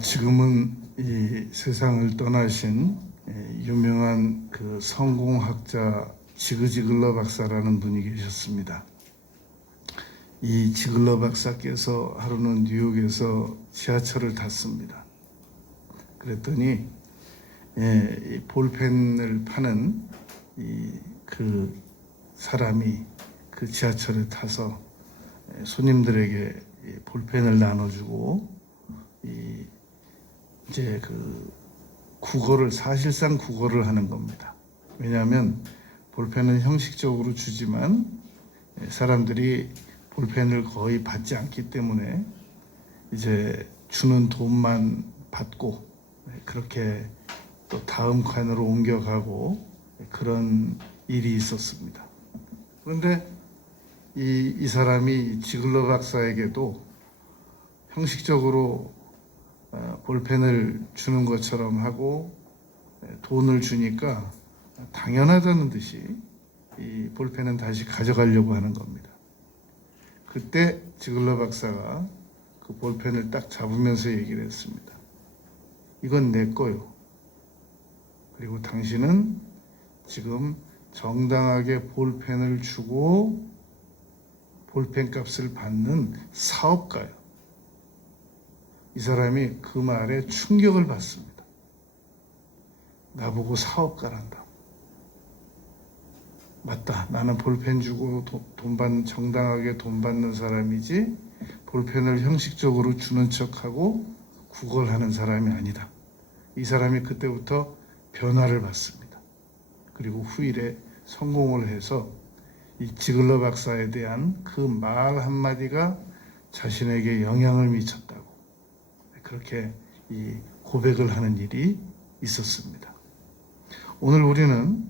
지금은 이 세상을 떠나신 유명한 그 성공학자 지그지글러 박사라는 분이 계셨습니다. 이 지글러 박사께서 하루는 뉴욕에서 지하철을 탔습니다. 그랬더니 이 볼펜을 파는 그 사람이 그 지하철에 타서 손님들에게 볼펜을 나눠주고 이제 그 사실상 국어를 하는 겁니다. 왜냐하면 볼펜은 형식적으로 주지만 사람들이 볼펜을 거의 받지 않기 때문에 이제 주는 돈만 받고 그렇게 또 다음 칸으로 옮겨가고 그런 일이 있었습니다. 그런데 이 사람이 지글러 박사에게도 형식적으로 볼펜을 주는 것처럼 하고 돈을 주니까 당연하다는 듯이 이 볼펜은 다시 가져가려고 하는 겁니다. 그때 지글러 박사가 그 볼펜을 딱 잡으면서 얘기를 했습니다. 이건 내 거요. 그리고 당신은 지금 정당하게 볼펜을 주고 볼펜 값을 받는 사업가요. 이 사람이 그 말에 충격을 받습니다. 나보고 사업가란다. 맞다. 나는 볼펜 주고 정당하게 돈 받는 사람이지 볼펜을 형식적으로 주는 척하고 국어를 하는 사람이 아니다. 이 사람이 그때부터 변화를 받습니다. 그리고 후일에 성공을 해서 이 지글러 박사에 대한 그 말 한마디가 자신에게 영향을 미쳤다고 그렇게 이 고백을 하는 일이 있었습니다. 오늘 우리는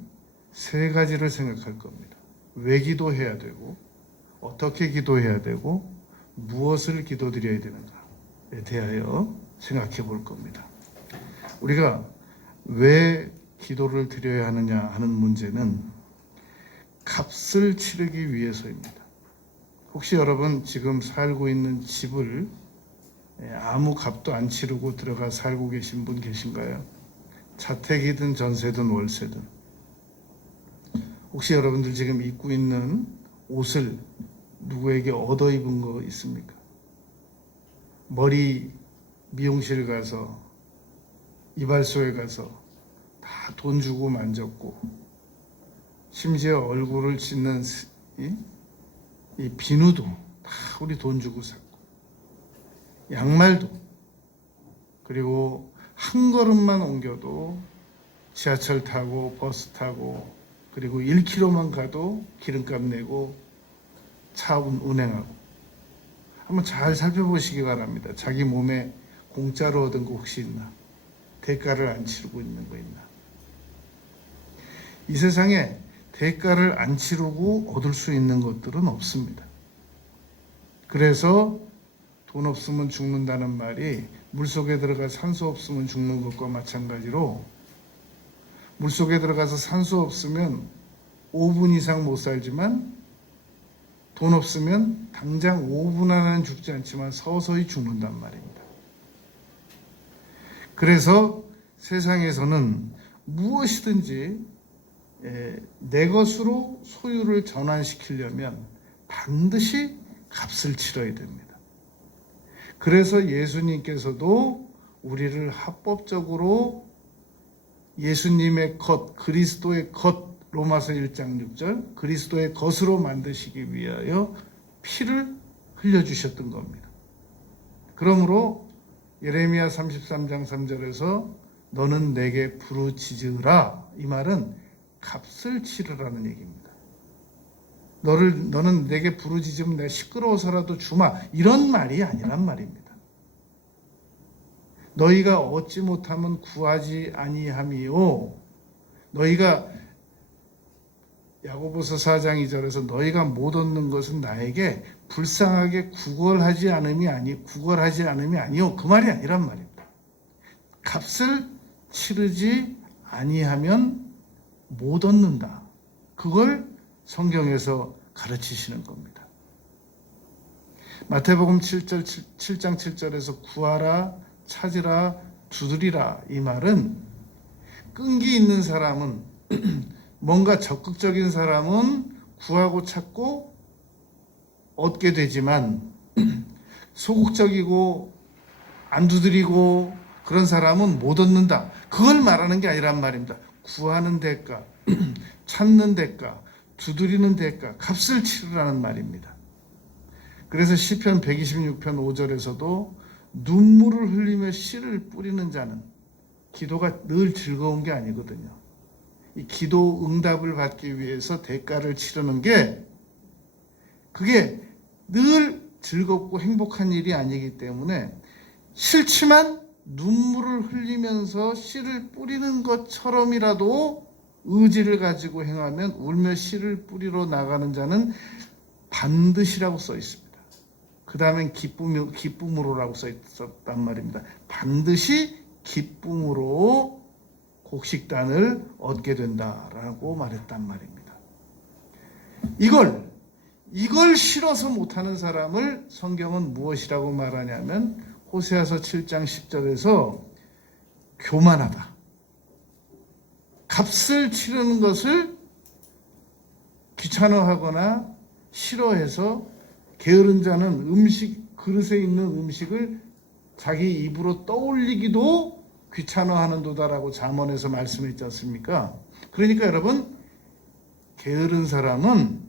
세 가지를 생각할 겁니다. 왜 기도해야 되고 어떻게 기도해야 되고 무엇을 기도드려야 되는가에 대하여 생각해 볼 겁니다. 우리가 왜 기도를 드려야 하느냐 하는 문제는 값을 치르기 위해서입니다. 혹시 여러분 지금 살고 있는 집을 아무 값도 안 치르고 들어가 살고 계신 분 계신가요? 자택이든 전세든 월세든. 혹시 여러분들 지금 입고 있는 옷을 누구에게 얻어 입은 거 있습니까? 머리 미용실 가서 이발소에 가서 다 돈 주고 만졌고 심지어 얼굴을 찢는 이 비누도 다 우리 돈 주고 샀고 양말도 그리고 한 걸음만 옮겨도 지하철 타고 버스 타고 그리고 1km만 가도 기름값 내고 차 운행하고 한번 잘 살펴보시기 바랍니다. 자기 몸에 공짜로 얻은 거 혹시 있나? 대가를 안 치르고 있는 거 있나? 이 세상에 대가를 안 치르고 얻을 수 있는 것들은 없습니다. 그래서 돈 없으면 죽는다는 말이 물속에 들어가 산소 없으면 죽는 것과 마찬가지로 물속에 들어가서 산소 없으면 5분 이상 못 살지만 돈 없으면 당장 5분 안에는 죽지 않지만 서서히 죽는단 말입니다. 그래서 세상에서는 무엇이든지 내 것으로 소유를 전환시키려면 반드시 값을 치러야 됩니다. 그래서 예수님께서도 우리를 합법적으로 예수님의 것, 그리스도의 것, 로마서 1장 6절 그리스도의 것으로 만드시기 위하여 피를 흘려주셨던 겁니다. 그러므로 예레미야 33장 3절에서 너는 내게 부르짖으라 이 말은 값을 치르라는 얘기입니다. 너는 내게 부르짖으면 내가 시끄러워서라도 주마 이런 말이 아니란 말입니다. 너희가 얻지 못하면 구하지 아니함이요 너희가 야고보서 4장 2절에서 너희가 못 얻는 것은 나에게 불쌍하게 구걸하지 않음이 아니요 그 말이 아니란 말입니다. 값을 치르지 아니하면 못 얻는다. 그걸 성경에서 가르치시는 겁니다. 마태복음 7장 7절에서 구하라 찾으라 두드리라. 이 말은 끈기 있는 사람은 뭔가 적극적인 사람은 구하고 찾고 얻게 되지만 소극적이고 안 두드리고 그런 사람은 못 얻는다. 그걸 말하는 게 아니란 말입니다. 구하는 대가, 찾는 대가, 두드리는 대가, 값을 치르라는 말입니다. 그래서 시편 126편 5절에서도 눈물을 흘리며 씨를 뿌리는 자는 기도가 늘 즐거운 게 아니거든요. 이 기도 응답을 받기 위해서 대가를 치르는 게 그게 늘 즐겁고 행복한 일이 아니기 때문에 싫지만 눈물을 흘리면서 씨를 뿌리는 것처럼이라도 의지를 가지고 행하면 울며 씨를 뿌리러 나가는 자는 반드시라고 써 있습니다. 그 다음엔 기쁨으로라고 써 있었단 말입니다. 반드시 기쁨으로 곡식단을 얻게 된다라고 말했단 말입니다. 이걸 싫어서 못하는 사람을 성경은 무엇이라고 말하냐면 호세아서 7장 10절에서 교만하다. 값을 치르는 것을 귀찮아하거나 싫어해서 게으른 자는 그릇에 있는 음식을 자기 입으로 떠올리기도 귀찮아하는도다라고 잠언에서 말씀했지 않습니까? 그러니까 여러분, 게으른 사람은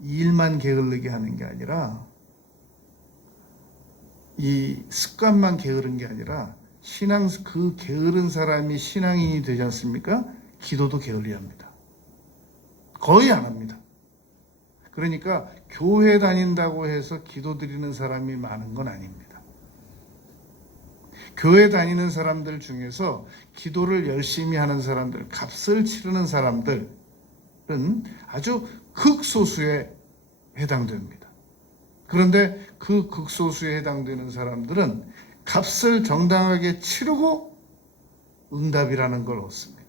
일만 게을르게 하는 게 아니라 이 습관만 게으른 게 아니라 그 게으른 사람이 신앙인이 되지 않습니까? 기도도 게을리합니다. 거의 안 합니다. 그러니까 교회 다닌다고 해서 기도 드리는 사람이 많은 건 아닙니다. 교회 다니는 사람들 중에서 기도를 열심히 하는 사람들, 값을 치르는 사람들은 아주 극소수에 해당됩니다. 그런데 그 극소수에 해당되는 사람들은 값을 정당하게 치르고 응답이라는 걸 얻습니다.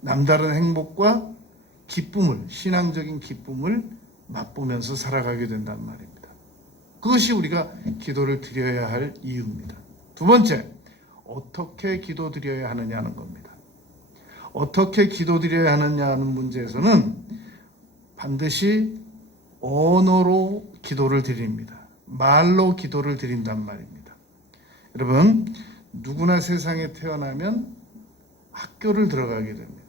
남다른 행복과 기쁨을, 신앙적인 기쁨을 맛보면서 살아가게 된단 말입니다. 그것이 우리가 기도를 드려야 할 이유입니다. 두 번째, 어떻게 기도 드려야 하느냐는 겁니다. 어떻게 기도 드려야 하느냐는 문제에서는 반드시 언어로 기도를 드립니다. 말로 기도를 드린단 말입니다. 여러분, 누구나 세상에 태어나면 학교를 들어가게 됩니다.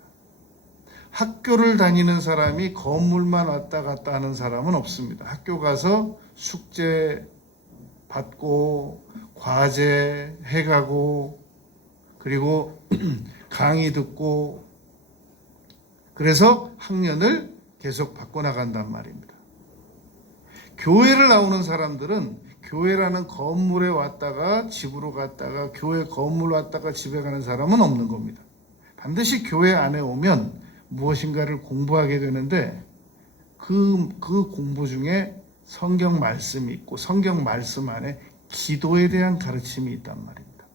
학교를 다니는 사람이 건물만 왔다 갔다 하는 사람은 없습니다. 학교 가서 숙제 받고 과제 해가고 그리고 강의 듣고 그래서 학년을 계속 바꿔나간단 말입니다. 교회를 나오는 사람들은 교회라는 건물에 왔다가 집으로 갔다가 교회 건물 왔다가 집에 가는 사람은 없는 겁니다. 반드시 교회 안에 오면 무엇인가를 공부하게 되는데 그 공부 중에 성경 말씀이 있고 성경 말씀 안에 기도에 대한 가르침이 있단 말입니다.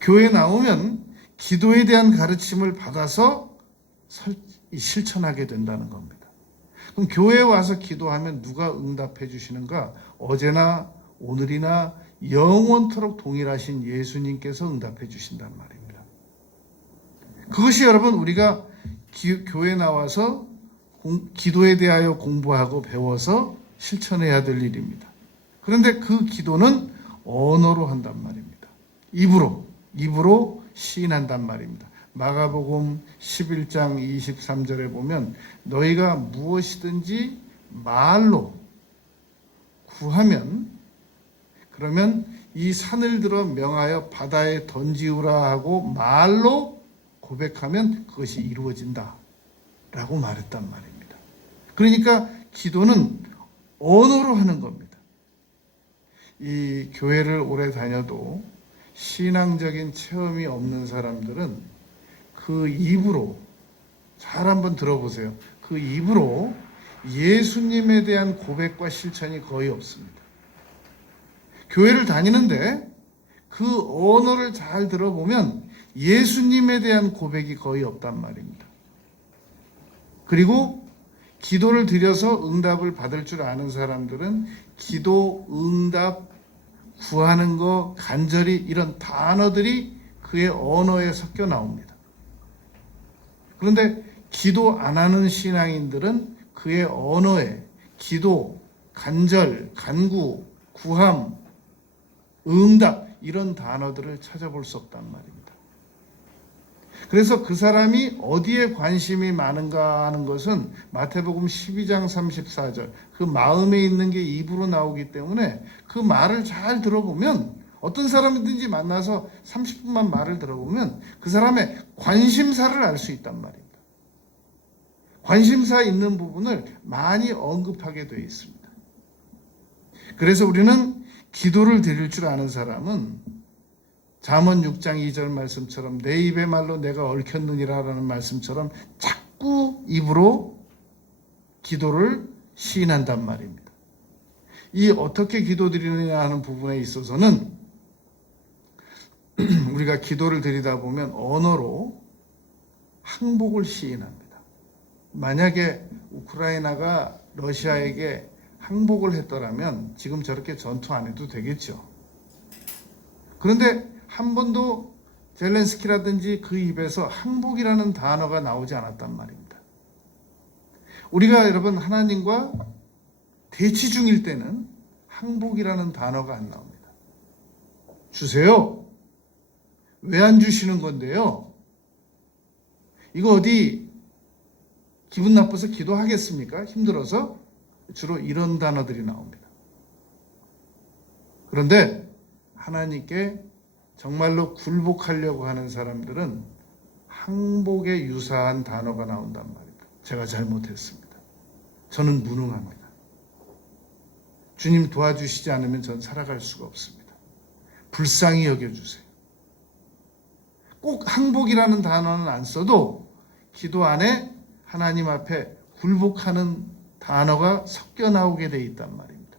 교회 나오면 기도에 대한 가르침을 받아서 실천하게 된다는 겁니다. 그럼 교회에 와서 기도하면 누가 응답해 주시는가? 어제나 오늘이나 영원토록 동일하신 예수님께서 응답해 주신단 말입니다. 그것이 여러분 우리가 교회에 나와서 기도에 대하여 공부하고 배워서 실천해야 될 일입니다. 그런데 그 기도는 언어로 한단 말입니다. 입으로 시인한단 말입니다. 마가복음 11장 23절에 보면 너희가 무엇이든지 말로 구하면 그러면 이 산을 들어 명하여 바다에 던지우라 하고 말로 고백하면 그것이 이루어진다 라고 말했단 말입니다. 그러니까 기도는 언어로 하는 겁니다. 이 교회를 오래 다녀도 신앙적인 체험이 없는 사람들은 그 입으로 잘 한번 들어보세요. 그 입으로 예수님에 대한 고백과 실천이 거의 없습니다. 교회를 다니는데 그 언어를 잘 들어보면 예수님에 대한 고백이 거의 없단 말입니다. 그리고 기도를 드려서 응답을 받을 줄 아는 사람들은 기도 응답 구하는 거, 간절히 이런 단어들이 그의 언어에 섞여 나옵니다. 그런데 기도 안 하는 신앙인들은 그의 언어에 기도, 간절, 간구, 구함, 응답 이런 단어들을 찾아볼 수 없단 말입니다. 그래서 그 사람이 어디에 관심이 많은가 하는 것은 마태복음 12장 34절 그 마음에 있는 게 입으로 나오기 때문에 그 말을 잘 들어보면 어떤 사람이든지 만나서 30분만 말을 들어보면 그 사람의 관심사를 알 수 있단 말입니다. 관심사 있는 부분을 많이 언급하게 되어 있습니다. 그래서 우리는 기도를 드릴 줄 아는 사람은 잠언 6장 2절 말씀처럼 내 입의 말로 내가 얽혔느니라라는 말씀처럼 자꾸 입으로 기도를 시인한단 말입니다. 이 어떻게 기도드리느냐 하는 부분에 있어서는 우리가 기도를 드리다 보면 언어로 항복을 시인합니다. 만약에 우크라이나가 러시아에게 항복을 했더라면 지금 저렇게 전투 안 해도 되겠죠. 그런데 한 번도 젤렌스키라든지 그 입에서 항복이라는 단어가 나오지 않았단 말입니다. 우리가 여러분 하나님과 대치 중일 때는 항복이라는 단어가 안 나옵니다. 주세요. 왜 안 주시는 건데요? 이거 어디 기분 나빠서 기도하겠습니까? 힘들어서? 주로 이런 단어들이 나옵니다. 그런데 하나님께 정말로 굴복하려고 하는 사람들은 항복에 유사한 단어가 나온단 말입니다. 제가 잘못했습니다. 저는 무능합니다. 주님 도와주시지 않으면 전 살아갈 수가 없습니다. 불쌍히 여겨주세요. 꼭 항복이라는 단어는 안 써도 기도 안에 하나님 앞에 굴복하는 단어가 섞여 나오게 돼 있단 말입니다.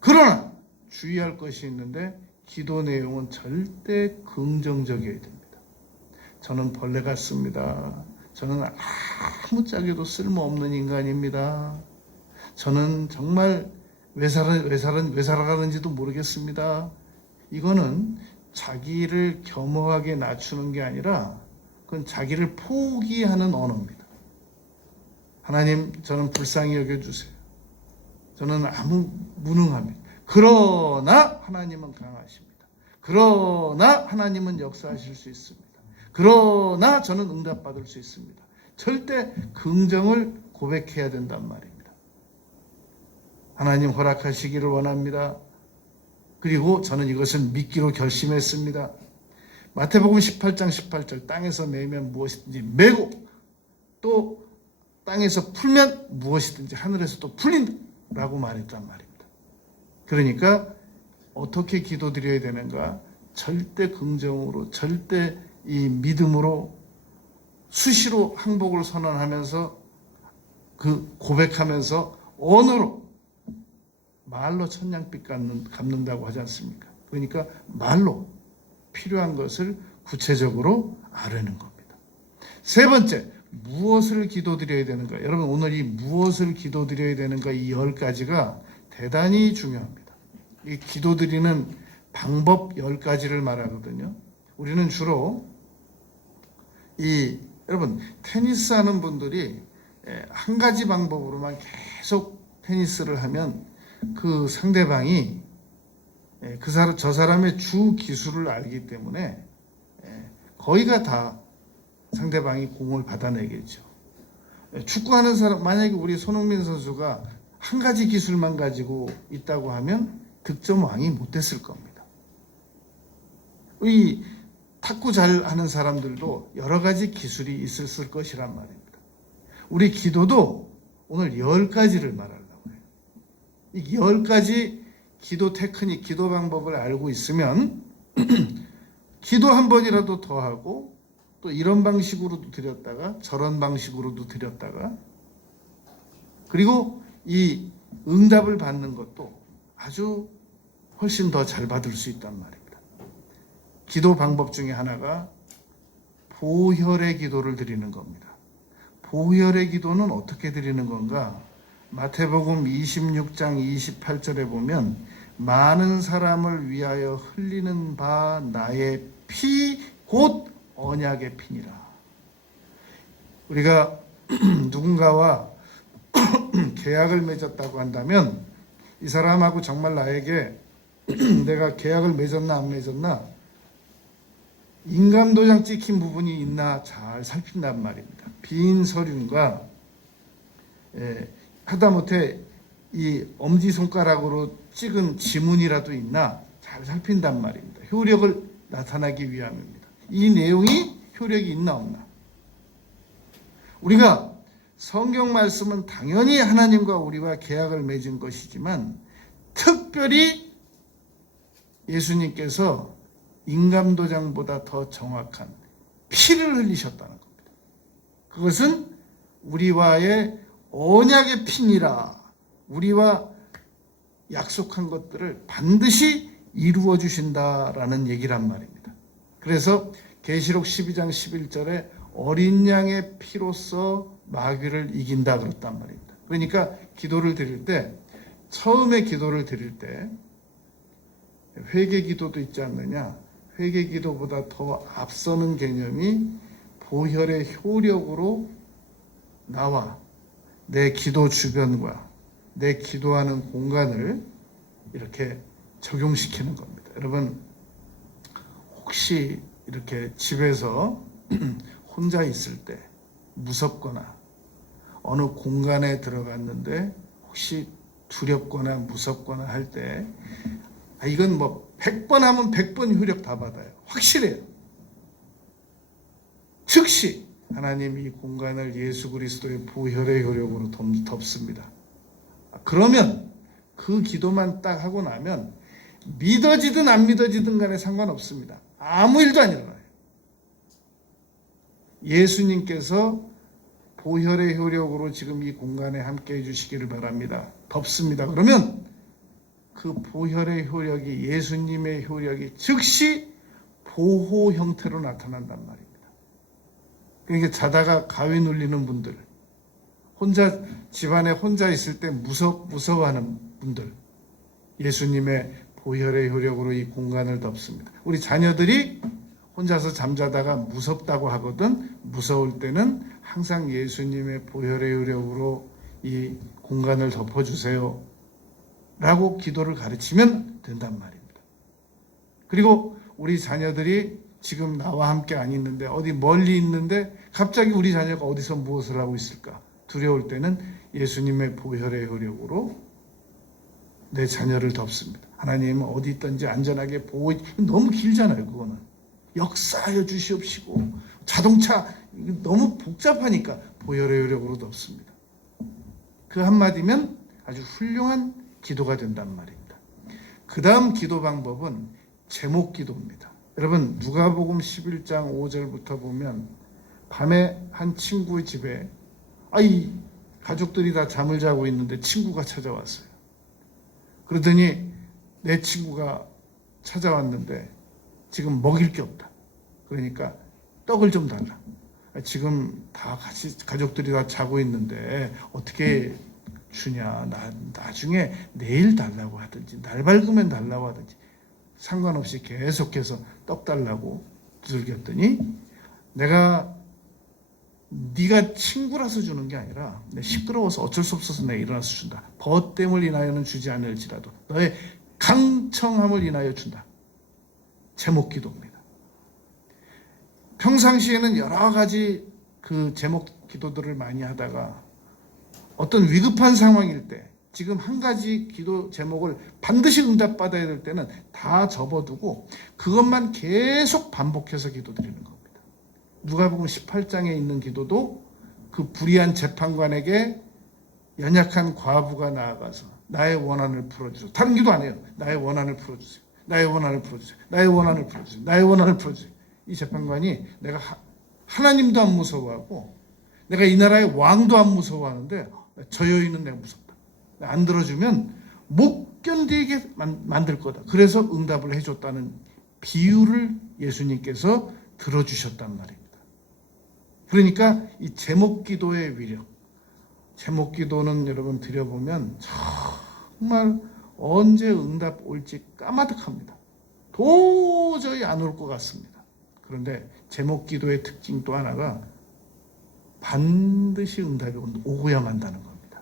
그러나 주의할 것이 있는데 기도 내용은 절대 긍정적이어야 됩니다. 저는 벌레 같습니다. 저는 아무짝에도 쓸모없는 인간입니다. 저는 정말 왜 살아가는지도 모르겠습니다. 이거는 자기를 겸허하게 낮추는 게 아니라 그건 자기를 포기하는 언어입니다. 하나님, 저는 불쌍히 여겨주세요. 저는 아무 무능합니다. 그러나 하나님은 강하십니다. 그러나 하나님은 역사하실 수 있습니다. 그러나 저는 응답받을 수 있습니다. 절대 긍정을 고백해야 된단 말입니다. 하나님 허락하시기를 원합니다. 그리고 저는 이것을 믿기로 결심했습니다. 마태복음 18장 18절 땅에서 매면 무엇이든지 매고 또 땅에서 풀면 무엇이든지 하늘에서 또 풀린다라고 말했단 말입니다. 그러니까 어떻게 기도드려야 되는가? 절대 긍정으로, 절대 이 믿음으로 수시로 항복을 선언하면서 그 고백하면서 언어로 말로 천냥빛 갚는다고 하지 않습니까? 그러니까 말로 필요한 것을 구체적으로 아뢰는 겁니다. 세 번째, 무엇을 기도드려야 되는가? 여러분 오늘 이 무엇을 기도드려야 되는가 이 10가지가 대단히 중요합니다. 이 기도드리는 방법 10가지를 말하거든요. 우리는 주로 여러분 테니스 하는 분들이 한 가지 방법으로만 계속 테니스를 하면 그 상대방이 저 사람의 주 기술을 알기 때문에 거의가 다 상대방이 공을 받아내겠죠. 축구하는 사람, 만약에 우리 손흥민 선수가 한 가지 기술만 가지고 있다고 하면 득점 왕이 못 됐을 겁니다. 이 탁구 잘 하는 사람들도 여러 가지 기술이 있었을 것이란 말입니다. 우리 기도도 오늘 10가지를 말하려고 해요. 이 10가지 기도 테크닉, 기도 방법을 알고 있으면 기도 한 번이라도 더 하고 또 이런 방식으로도 드렸다가 저런 방식으로도 드렸다가 그리고 이 응답을 받는 것도 아주 훨씬 더 잘 받을 수 있단 말입니다. 기도 방법 중에 하나가 보혈의 기도를 드리는 겁니다. 보혈의 기도는 어떻게 드리는 건가? 마태복음 26장 28절에 보면 많은 사람을 위하여 흘리는 바 나의 피 곧 언약의 피니라. 우리가 누군가와 계약을 맺었다고 한다면 이 사람하고 정말 나에게 내가 계약을 맺었나 안 맺었나 인감도장 찍힌 부분이 있나 잘 살핀단 말입니다. 빈 서류가 하다못해 이 엄지손가락으로 찍은 지문이라도 있나 잘 살핀단 말입니다. 효력을 나타나기 위함입니다. 이 내용이 효력이 있나 없나. 우리가 성경 말씀은 당연히 하나님과 우리와 계약을 맺은 것이지만 특별히 예수님께서 인감도장보다 더 정확한 피를 흘리셨다는 겁니다. 그것은 우리와의 언약의 피니라. 우리와 약속한 것들을 반드시 이루어 주신다라는 얘기란 말입니다. 그래서 계시록 12장 11절에 어린 양의 피로써 마귀를 이긴다 그랬단 말입니다. 그러니까 기도를 드릴 때, 처음에 기도를 드릴 때 회개 기도도 있지 않느냐. 회개 기도보다 더 앞서는 개념이 보혈의 효력으로 나와 내 기도 주변과 내 기도하는 공간을 이렇게 적용시키는 겁니다. 여러분, 혹시 이렇게 집에서 혼자 있을 때 무섭거나 어느 공간에 들어갔는데 혹시 두렵거나 무섭거나 할 때 이건 뭐 100번 하면 100번 효력 다 받아요. 확실해요. 즉시 하나님 이 공간을 예수 그리스도의 보혈의 효력으로 덮습니다. 그러면 그 기도만 딱 하고 나면 믿어지든 안 믿어지든 간에 상관없습니다. 아무 일도 안 일어나요. 예수님께서 보혈의 효력으로 지금 이 공간에 함께 해주시기를 바랍니다. 덮습니다. 그러면 그 보혈의 효력이, 예수님의 효력이 즉시 보호 형태로 나타난단 말입니다. 그러니까 자다가 가위 눌리는 분들, 혼자 집안에 혼자 있을 때 무서워하는 분들, 예수님의 보혈의 효력으로 이 공간을 덮습니다. 우리 자녀들이 혼자서 잠자다가 무섭다고 하거든. 무서울 때는 항상 예수님의 보혈의 효력으로 이 공간을 덮어주세요 라고 기도를 가르치면 된단 말입니다. 그리고 우리 자녀들이 지금 나와 함께 안 있는데 어디 멀리 있는데 갑자기 우리 자녀가 어디서 무엇을 하고 있을까 두려울 때는 예수님의 보혈의 효력으로 내 자녀를 덮습니다. 하나님은 어디 있든지 안전하게 보호해. 너무 길잖아요. 그거는 역사하여 주시옵시고 자동차 너무 복잡하니까 보혈의 효력으로 덮습니다. 그 한마디면 아주 훌륭한 기도가 된단 말입니다. 그 다음 기도 방법은 제목 기도입니다. 여러분, 누가복음 11장 5절부터 보면 밤에 한 친구 집에 이 가족들이 다 잠을 자고 있는데 친구가 찾아왔어요. 그러더니 내 친구가 찾아왔는데 지금 먹일 게 없다. 그러니까 떡을 좀 달라. 지금 다 같이 가족들이 다 자고 있는데 어떻게 주냐. 나중에 내일 달라고 하든지 날 밝으면 달라고 하든지 상관없이 계속해서 떡 달라고 두들겼더니 네가 친구라서 주는 게 아니라 내 시끄러워서 어쩔 수 없어서 내가 일어나서 준다. 벗됨을 인하여는 주지 않을지라도 너의 강청함을 인하여 준다. 제목 기도입니다. 평상시에는 여러 가지 그 제목 기도들을 많이 하다가 어떤 위급한 상황일 때 지금 한 가지 기도 제목을 반드시 응답받아야 될 때는 다 접어두고 그것만 계속 반복해서 기도드리는 겁니다. 누가복음 18장에 있는 기도도 그 불의한 재판관에게 연약한 과부가 나아가서 나의 원한을 풀어주세요. 다른 기도 안 해요. 나의 원한을 풀어주세요. 나의 원한을 풀어주세요. 나의 원한을 풀어주세요. 나의 원한을 풀어주세요. 이 재판관이 내가 하나님도 안 무서워하고 내가 이 나라의 왕도 안 무서워하는데 저 여인은 내가 무섭다. 안 들어주면 못 견디게 만들 거다. 그래서 응답을 해줬다는 비유를 예수님께서 들어주셨단 말입니다. 그러니까 이 제목 기도의 위력, 제목 기도는 여러분 드려보면 정말 언제 응답 올지 까마득합니다. 도저히 안 올 것 같습니다. 그런데 제목 기도의 특징 또 하나가 반드시 응답이 오고야 만다는 겁니다.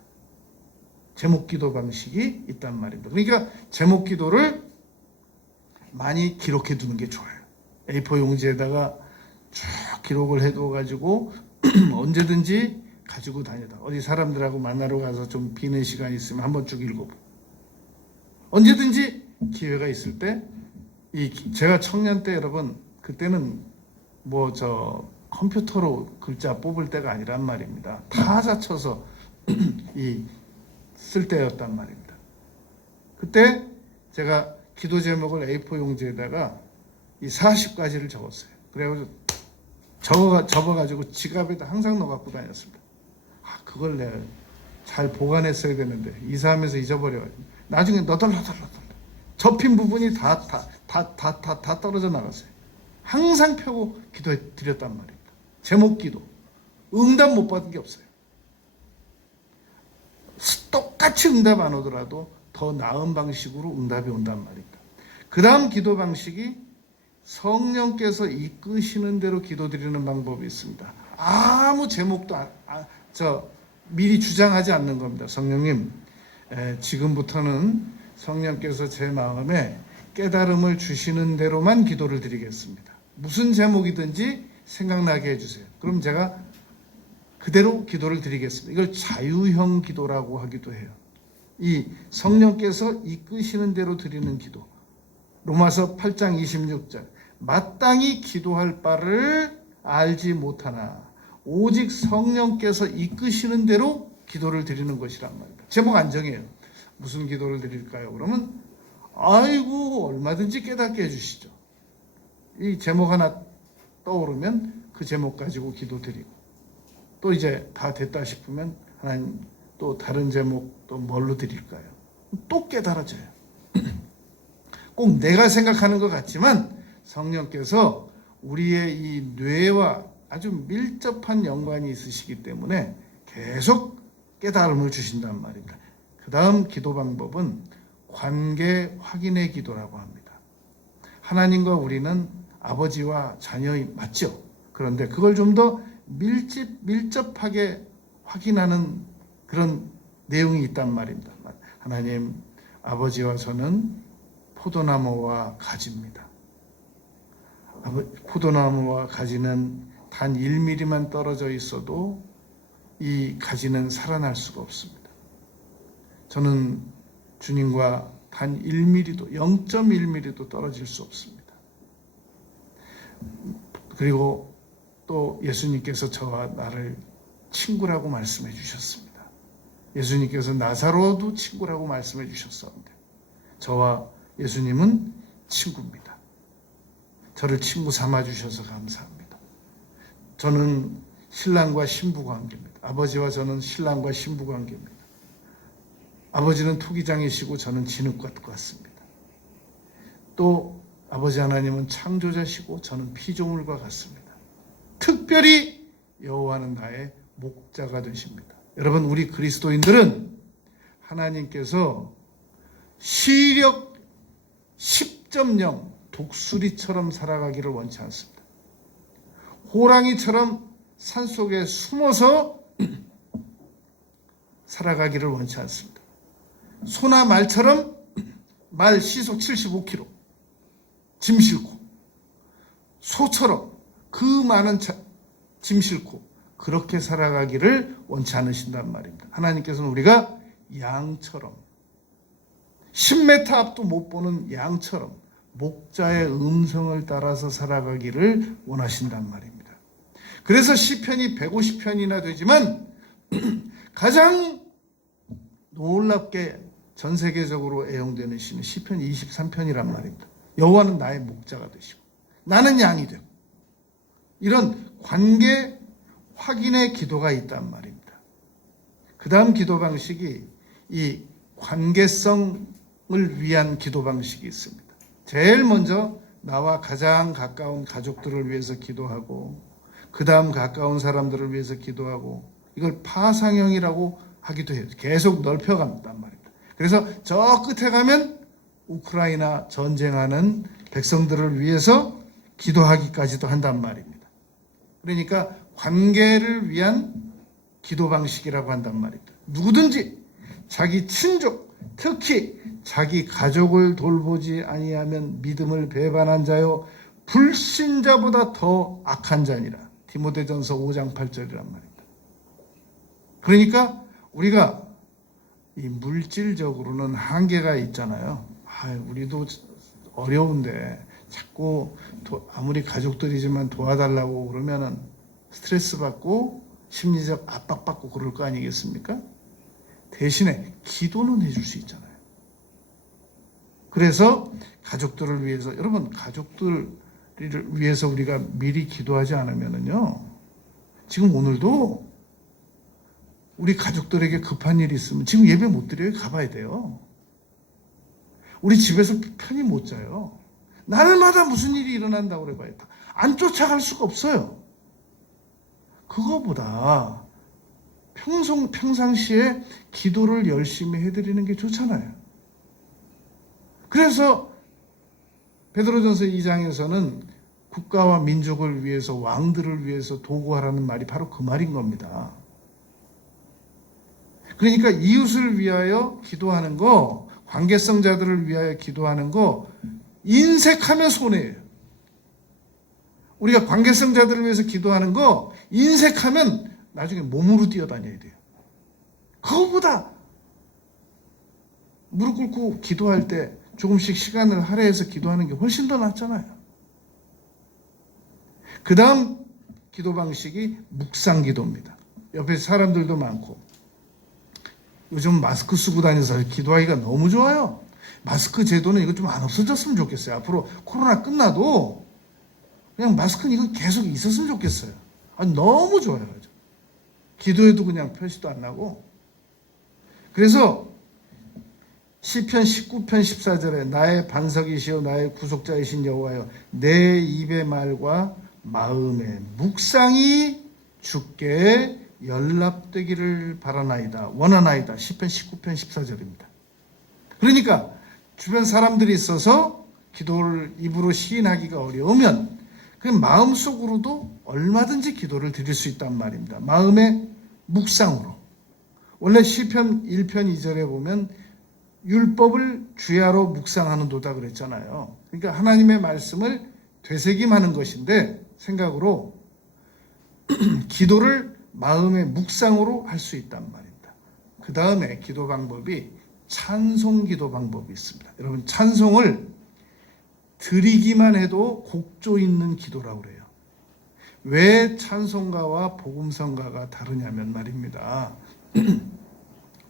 제목 기도 방식이 있단 말입니다. 그러니까 제목 기도를 많이 기록해 두는 게 좋아요. A4 용지에다가 쭉 기록을 해둬가지고 언제든지 가지고 다니다. 어디 사람들하고 만나러 가서 좀 비는 시간 있으면 한번 쭉 읽어보고. 언제든지 기회가 있을 때, 제가 청년 때 여러분, 그때는 컴퓨터로 글자 뽑을 때가 아니란 말입니다. 타자 쳐서 쓸 때였단 말입니다. 그때 제가 기도 제목을 A4 용지에다가 이 40가지를 적었어요. 그래가지고 접어가지고 지갑에다 항상 넣어갖고 다녔습니다. 그걸 내가 잘 보관했어야 되는데 이사하면서 잊어버려가지고 나중에 너덜너덜 접힌 부분이 다 떨어져 나갔어요. 항상 펴고 기도해 드렸단 말입니다. 제목 기도. 응답 못 받은 게 없어요. 똑같이 응답 안 오더라도 더 나은 방식으로 응답이 온단 말입니다. 그 다음 기도 방식이 성령께서 이끄시는 대로 기도드리는 방법이 있습니다. 아무 제목도 미리 주장하지 않는 겁니다. 성령님, 지금부터는 성령께서 제 마음에 깨달음을 주시는 대로만 기도를 드리겠습니다. 무슨 제목이든지 생각나게 해주세요. 그럼 제가 그대로 기도를 드리겠습니다. 이걸 자유형 기도라고 하기도 해요. 이 성령께서 이끄시는 대로 드리는 기도. 로마서 8장 26절. 마땅히 기도할 바를 알지 못하나 오직 성령께서 이끄시는 대로 기도를 드리는 것이란 말입니다. 제목 안 정해요. 무슨 기도를 드릴까요? 그러면 아이고 얼마든지 깨닫게 해주시죠. 이 제목 하나 떠오르면 그 제목 가지고 기도 드리고 또 이제 다 됐다 싶으면 하나님 또 다른 제목 또 뭘로 드릴까요? 또 깨달아져요. 꼭 내가 생각하는 것 같지만 성령께서 우리의 이 뇌와 아주 밀접한 연관이 있으시기 때문에 계속 깨달음을 주신단 말입니다. 그 다음 기도 방법은 관계 확인의 기도라고 합니다. 하나님과 우리는 아버지와 자녀이 맞죠? 그런데 그걸 좀 더 밀접하게 확인하는 그런 내용이 있단 말입니다. 하나님, 아버지와 저는 포도나무와 가지입니다. 포도나무와 가지는 단 1mm만 떨어져 있어도 이 가지는 살아날 수가 없습니다. 저는 주님과 단 1mm도 0.1mm도 떨어질 수 없습니다. 그리고 또 예수님께서 저와 나를 친구라고 말씀해 주셨습니다. 예수님께서 나사로도 친구라고 말씀해 주셨었는데 저와 예수님은 친구입니다. 저를 친구 삼아 주셔서 감사합니다. 저는 신랑과 신부 관계입니다. 아버지와 저는 신랑과 신부 관계입니다. 아버지는 투기장이시고 저는 진흙과 같습니다. 또 아버지 하나님은 창조자시고 저는 피조물과 같습니다. 특별히 여호와는 나의 목자가 되십니다. 여러분, 우리 그리스도인들은 하나님께서 시력 10.0 독수리처럼 살아가기를 원치 않습니다. 호랑이처럼 산속에 숨어서 살아가기를 원치 않습니다. 소나 말처럼 말 시속 75km 짐 싣고 소처럼 그 많은 짐 싣고 그렇게 살아가기를 원치 않으신단 말입니다. 하나님께서는 우리가 양처럼 10m 앞도 못 보는 양처럼 목자의 음성을 따라서 살아가기를 원하신단 말입니다. 그래서 시편이 150편이나 되지만 가장 놀랍게 전 세계적으로 애용되는 시는 시편 23편이란 말입니다. 여호와는 나의 목자가 되시고 나는 양이 되고 이런 관계 확인의 기도가 있단 말입니다. 그 다음 기도 방식이 이 관계성을 위한 기도 방식이 있습니다. 제일 먼저 나와 가장 가까운 가족들을 위해서 기도하고 그 다음 가까운 사람들을 위해서 기도하고 이걸 파상형이라고 하기도 해요. 계속 넓혀간단 말입니다. 그래서 저 끝에 가면 우크라이나 전쟁하는 백성들을 위해서 기도하기까지도 한단 말입니다. 그러니까 관계를 위한 기도 방식이라고 한단 말입니다. 누구든지 자기 친족, 특히 자기 가족을 돌보지 아니하면 믿음을 배반한 자요 불신자보다 더 악한 자니라. 디모데전서 5장 8절이란 말입니다. 그러니까 우리가 이 물질적으로는 한계가 있잖아요. 우리도 어려운데 자꾸 아무리 가족들이지만 도와달라고 그러면은 스트레스 받고 심리적 압박받고 그럴 거 아니겠습니까? 대신에 기도는 해줄 수 있잖아요. 그래서 가족들을 위해서, 여러분 가족들을 위해서 우리가 미리 기도하지 않으면은요, 지금 오늘도 우리 가족들에게 급한 일이 있으면 지금 예배 못 드려요. 가봐야 돼요. 우리 집에서 편히 못 자요. 날마다 무슨 일이 일어난다고 그래봐야 돼. 안 쫓아갈 수가 없어요. 그거보다 평상시에 기도를 열심히 해드리는 게 좋잖아요. 그래서 베드로전서 2장에서는 국가와 민족을 위해서, 왕들을 위해서 도구하라는 말이 바로 그 말인 겁니다. 그러니까 이웃을 위하여 기도하는 거, 관계성자들을 위하여 기도하는 거 인색하면 손해예요. 우리가 관계성자들을 위해서 기도하는 거 인색하면 나중에 몸으로 뛰어다녀야 돼요. 그거보다 무릎 꿇고 기도할 때 조금씩 시간을 할애해서 기도하는 게 훨씬 더 낫잖아요. 그 다음 기도 방식이 묵상 기도입니다. 옆에 사람들도 많고 요즘 마스크 쓰고 다녀서 기도하기가 너무 좋아요. 마스크 제도는 이거 좀 안 없어졌으면 좋겠어요. 앞으로 코로나 끝나도 그냥 마스크는 이거 계속 있었으면 좋겠어요. 너무 좋아요. 기도해도 그냥 표시도 안 나고. 그래서 시편 19편 14절에 나의 반석이시여 나의 구속자이신 여호와여 내 입의 말과 마음의 묵상이 주께 연락되기를 바라나이다 원하나이다. 시편 19편 14절입니다. 그러니까 주변 사람들이 있어서 기도를 입으로 시인하기가 어려우면 그 마음속으로도 얼마든지 기도를 드릴 수 있단 말입니다. 마음의 묵상으로. 원래 시편 1편 2절에 보면 율법을 주야로 묵상하는도다 그랬잖아요. 그러니까 하나님의 말씀을 되새김하는 것인데 생각으로 기도를 마음의 묵상으로 할 수 있단 말입니다. 그 다음에 기도 방법이 찬송 기도 방법이 있습니다. 여러분 찬송을 드리기만 해도 곡조 있는 기도라고 그래요. 왜 찬송가와 복음성가가 다르냐면 말입니다.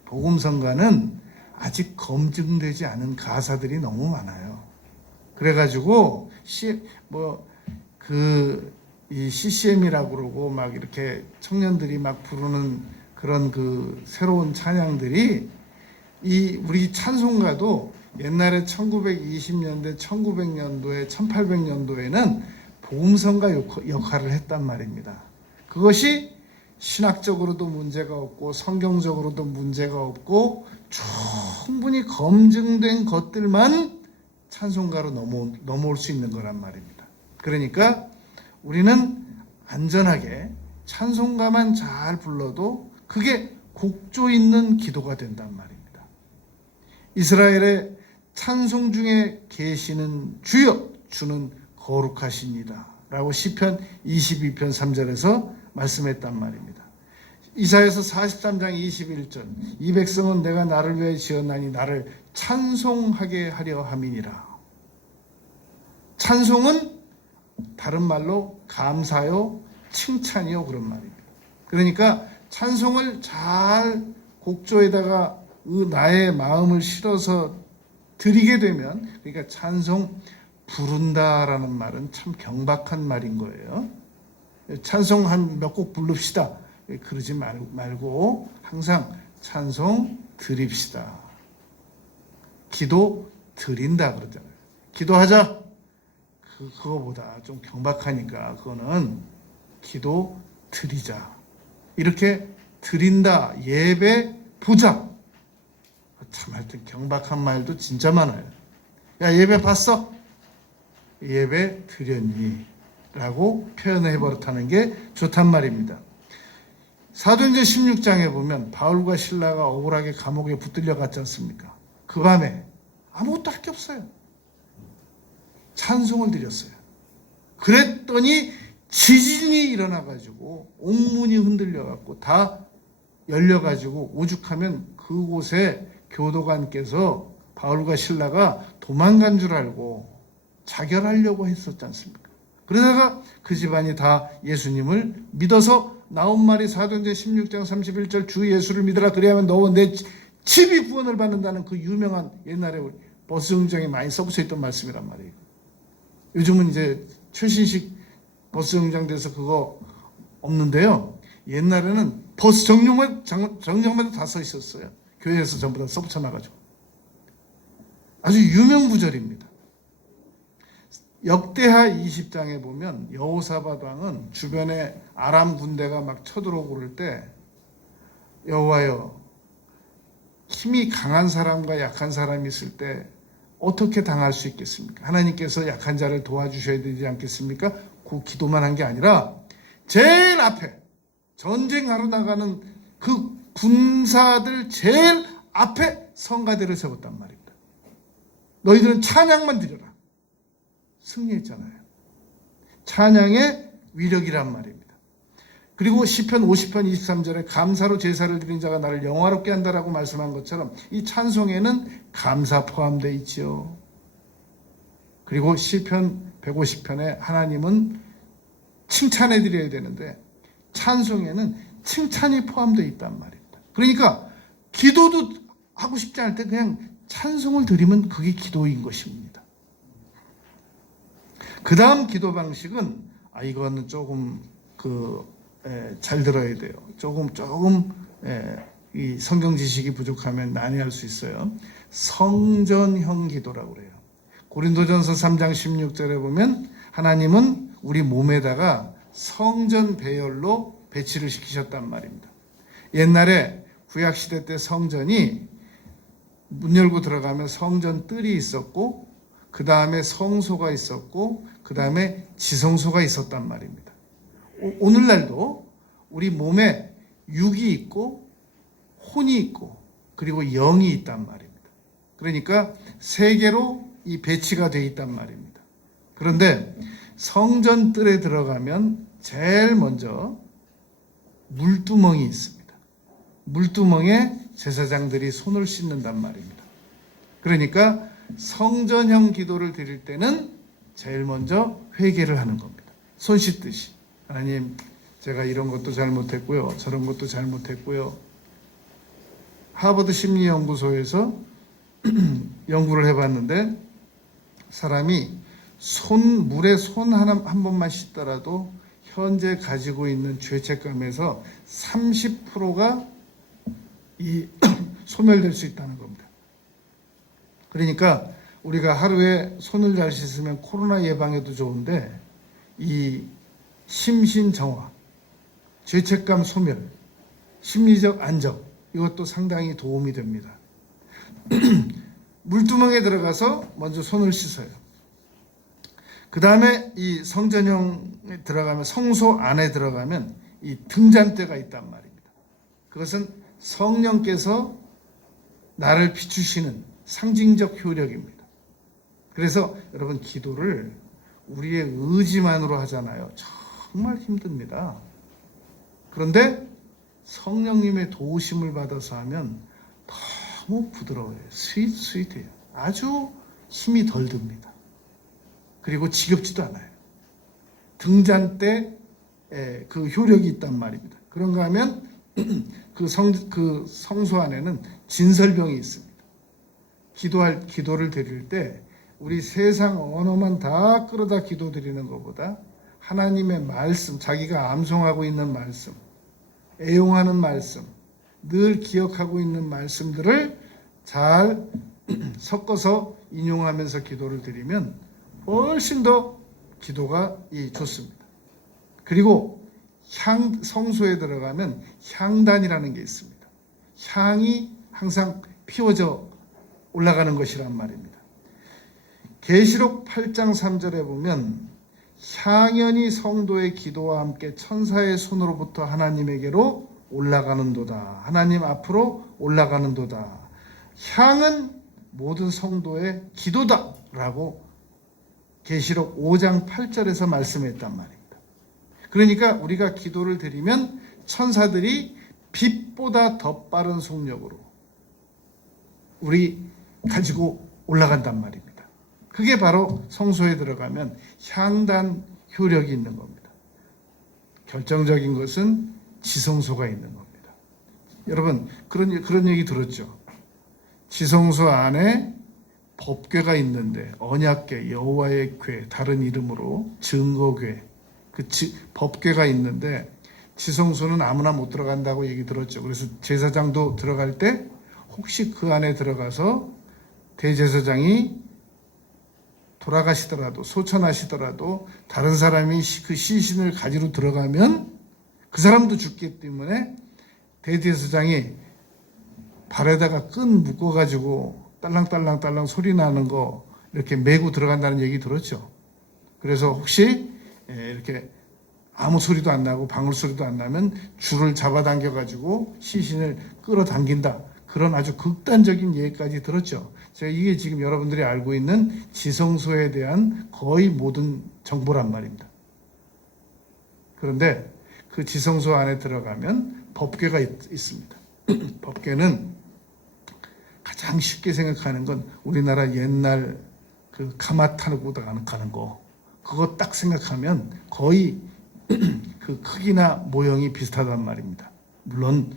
복음성가는 아직 검증되지 않은 가사들이 너무 많아요. 그래가지고 이 CCM이라고 그러고 막 이렇게 청년들이 막 부르는 그런 그 새로운 찬양들이 우리 찬송가도 옛날에 1920년대, 1900년도에, 1800년도에는 복음성가 역할을 했단 말입니다. 그것이 신학적으로도 문제가 없고 성경적으로도 문제가 없고 충분히 검증된 것들만 찬송가로 넘어올 수 있는 거란 말입니다. 그러니까 우리는 안전하게 찬송가만 잘 불러도 그게 곡조 있는 기도가 된단 말입니다. 이스라엘의 찬송 중에 계시는 주여 주는 거룩하십니다 라고 시편 22편 3절에서 말씀했단 말입니다. 이사야서 43장 21절 이 백성은 내가 나를 위해 지었나니 나를 찬송하게 하려 함이니라. 찬송은 다른 말로 감사요 칭찬이요 그런 말입니다. 그러니까 찬송을 잘 곡조에다가 나의 마음을 실어서 드리게 되면, 그러니까 찬송 부른다라는 말은 참 경박한 말인 거예요. 찬송 한 몇 곡 부릅시다 그러지 말고 항상 찬송 드립시다. 기도 드린다 그러잖아요. 기도하자. 그거보다 좀 경박하니까 그거는 기도 드리자. 이렇게 드린다. 예배 보자. 참 하여튼 경박한 말도 진짜 많아요. 야, 예배 봤어? 예배 드렸니? 라고 표현해 버릇하는 게 좋단 말입니다. 사도행전 16장에 보면 바울과 실라가 억울하게 감옥에 붙들려 갔지 않습니까? 그 밤에 아무것도 할 게 없어요. 찬송을 드렸어요. 그랬더니 지진이 일어나가지고 옥문이 흔들려갖고 다 열려가지고 오죽하면 그곳에 교도관께서 바울과 실라가 도망간 줄 알고 자결하려고 했었지 않습니까? 그러다가 그 집안이 다 예수님을 믿어서 나온 말이 사도행전 16장 31절 주 예수를 믿으라 그리하면 너와 내 집이 구원을 받는다는 그 유명한 옛날에 버스 정류장에 많이 써붙여 있던 말씀이란 말이에요. 요즘은 이제 최신식 버스 정류장 돼서 그거 없는데요. 옛날에는 버스 정류장마다 다 써 있었어요. 교회에서 전부 다 써붙여 놔가지고. 아주 유명 구절입니다. 역대하 20장에 보면 여호사밧 왕은 주변에 아람 군대가 막 쳐들어오고 그럴 때 여호와여, 힘이 강한 사람과 약한 사람이 있을 때 어떻게 당할 수 있겠습니까? 하나님께서 약한 자를 도와주셔야 되지 않겠습니까? 그 기도만 한 게 아니라 제일 앞에 전쟁하러 나가는 그 군사들 제일 앞에 성가대를 세웠단 말입니다. 너희들은 찬양만 드려라. 승리했잖아요. 찬양의 위력이란 말입니다. 그리고 시편 50편 23절에 감사로 제사를 드린 자가 나를 영화롭게 한다라고 말씀한 것처럼 이 찬송에는 감사 포함되어 있지요. 그리고 시편 150편에 하나님은 칭찬해 드려야 되는데 찬송에는 칭찬이 포함되어 있단 말입니다. 그러니까 기도도 하고 싶지 않을 때 그냥 찬송을 드리면 그게 기도인 것입니다. 그 다음 기도 방식은 이거는 조금 잘 들어야 돼요. 조금 이 성경 지식이 부족하면 난해할 수 있어요. 성전형 기도라고 그래요. 고린도전서 3장 16절에 보면 하나님은 우리 몸에다가 성전 배열로 배치를 시키셨단 말입니다. 옛날에 구약시대 때 성전이 문 열고 들어가면 성전 뜰이 있었고 그 다음에 성소가 있었고 그 다음에 지성소가 있었단 말입니다. 오늘날도 우리 몸에 육이 있고 혼이 있고 그리고 영이 있단 말입니다. 그러니까 세 개로 이 배치가 되어 있단 말입니다. 그런데 성전 뜰에 들어가면 제일 먼저 물두멍이 있습니다. 물두멍에 제사장들이 손을 씻는단 말입니다. 그러니까 성전형 기도를 드릴 때는 제일 먼저 회개를 하는 겁니다. 손 씻듯이. 하나님, 제가 이런 것도 잘못했고요. 저런 것도 잘못했고요. 하버드 심리연구소에서 연구를 해봤는데 사람이 물에 손 한 번만 씻더라도 현재 가지고 있는 죄책감에서 30%가 소멸될 수 있다는 겁니다. 그러니까 우리가 하루에 손을 잘 씻으면 코로나 예방에도 좋은데 이 심신정화, 죄책감 소멸, 심리적 안정 이것도 상당히 도움이 됩니다. 물두멍에 들어가서 먼저 손을 씻어요. 그 다음에 이 성전형에 들어가면 성소 안에 들어가면 이 등잔대가 있단 말입니다. 그것은 성령께서 나를 비추시는 상징적 효력입니다. 그래서 여러분 기도를 우리의 의지만으로 하잖아요. 정말 힘듭니다. 그런데 성령님의 도우심을 받아서 하면 너무 부드러워요. 스윗해요. 아주 힘이 덜 듭니다. 그리고 지겹지도 않아요. 등잔대 그 효력이 있단 말입니다. 그런가 하면 그 성소 안에는 진설병이 있습니다. 기도를 드릴 때 우리 세상 언어만 다 끌어다 기도 드리는 것보다 하나님의 말씀, 자기가 암송하고 있는 말씀, 애용하는 말씀, 늘 기억하고 있는 말씀들을 잘 섞어서 인용하면서 기도를 드리면 훨씬 더 기도가 좋습니다. 그리고 성소에 들어가면 향단이라는 게 있습니다. 향이 항상 피워져 올라가는 것이란 말입니다. 계시록 8장 3절에 보면 향연이 성도의 기도와 함께 천사의 손으로부터 하나님에게로 올라가는도다. 하나님 앞으로 올라가는도다. 향은 모든 성도의 기도다라고 계시록 5장 8절에서 말씀했단 말입니다. 그러니까 우리가 기도를 드리면 천사들이 빛보다 더 빠른 속력으로 우리 가지고 올라간단 말입니다. 그게 바로 성소에 들어가면 향단 효력이 있는 겁니다. 결정적인 것은 지성소가 있는 겁니다. 여러분 그런 얘기 들었죠? 지성소 안에 법궤가 있는데 언약궤, 여호와의 궤, 다른 이름으로 증거궤, 법궤가 있는데 지성소는 아무나 못 들어간다고 얘기 들었죠. 그래서 제사장도 들어갈 때 혹시 그 안에 들어가서 대제사장이 돌아가시더라도 소천하시더라도 다른 사람이 그 시신을 가지러 들어가면 그 사람도 죽기 때문에 대제사장이 발에다가 끈 묶어가지고 딸랑딸랑딸랑 소리 나는 거 이렇게 메고 들어간다는 얘기 들었죠. 그래서 혹시 이렇게 아무 소리도 안 나고 방울소리도 안 나면 줄을 잡아당겨가지고 시신을 끌어당긴다. 그런 아주 극단적인 예까지 들었죠. 제가 이게 지금 여러분들이 알고 있는 지성소에 대한 거의 모든 정보란 말입니다. 그런데 그 지성소 안에 들어가면 법궤가 있습니다. 법궤는 가장 쉽게 생각하는 건 우리나라 옛날 그 가마 타고 가는 거, 그거 딱 생각하면 거의 그 크기나 모형이 비슷하단 말입니다. 물론